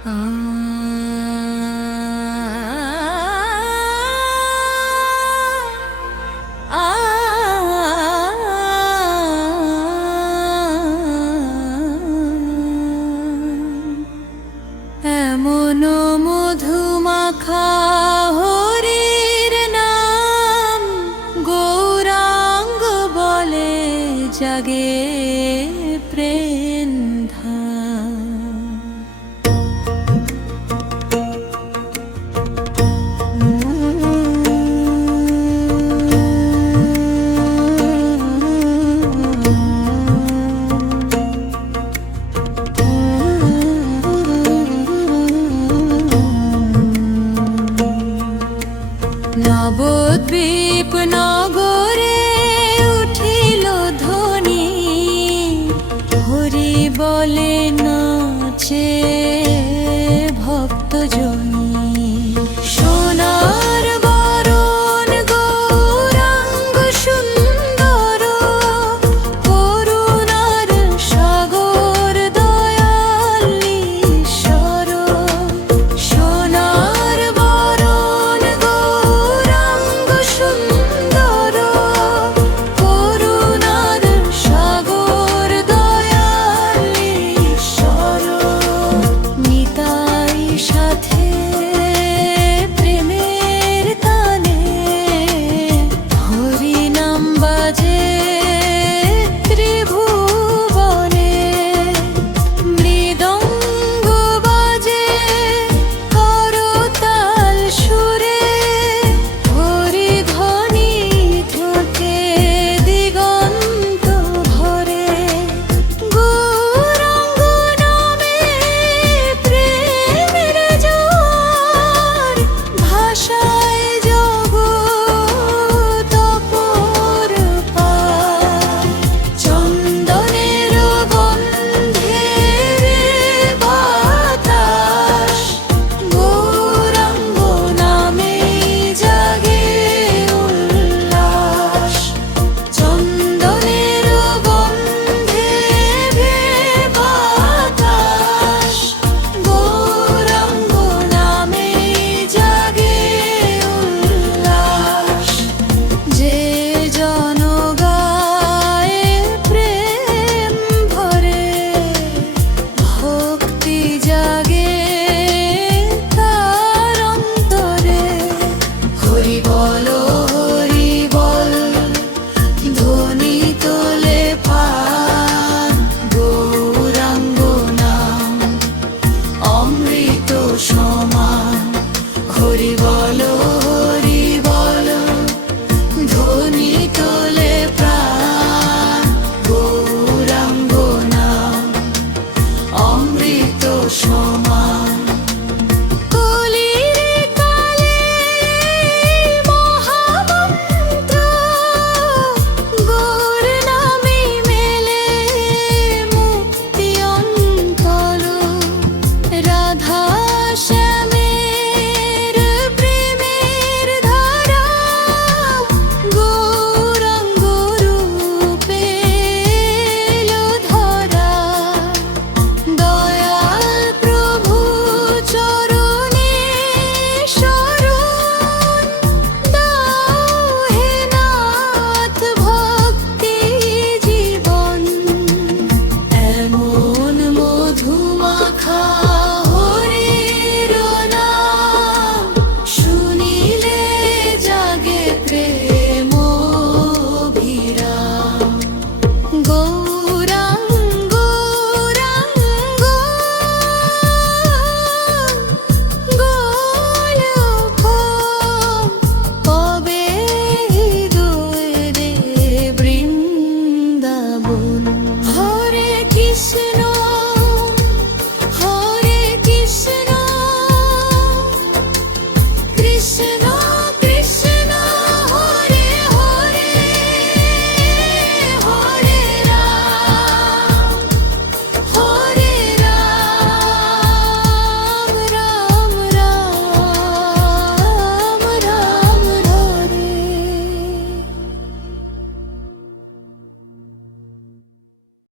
এমন মধুমাখা হরির নাম গৌরাঙ্গ বলে জাগে প্রেম ধাম। নবদ্বীপ নগরে উঠিল ধ্বনি, হরি বলে নাচে ভক্তজনী। সোনার বরণ গৌরাঙ্গ সুন্দর, করুণার সাগর দয়াল ঈশ্বর। সোনার বরণ গৌরাঙ্গ সুন্দর, করুণার সাগর দয়াল ঈশ্বর। নিতাই সাথে প্রেমের তানে, হরি নাম বাজে ত্রিভুবনে। মৃদঙ্গ বাজে করতাল সুরে, হরি ধ্বনি ঢোকে দিগন্ত ভরে। গৌরাঙ্গ নামে প্রেমের জোয়ার, ভাষায় জগৎ অপরপার। চন্দনের গন্ধে বাতাস, গৌরাঙ্গ নামে জাগে উল্লাস। চন্দনের গন্ধে বাতাস, গৌরাঙ্গ নামে জাগে উল্লাস। যে জন গায়ে প্রেম ভরে, ভক্তি জাগে তার অন্তরে। হরি বল হরি বল, ধ্বনি তোলে প্রাণ। গৌরাঙ্গ নাম অমৃত সমান। হরি বল হরি বল, ধ্বনি তোলে প্রাণ। গৌরাঙ্গ নাম অমৃত সমান। কলির কালে মহামন্ত্র, গৌর নামে মেলে মুক্তি অন্তর। রাধা শ্যামের প্রেমের ধারা, গৌরাঙ্গ রূপে এলো ধরা। দয়াল প্রভু চরণে শরণ, দাও হে নাথ ভক্তি জীবন। এমন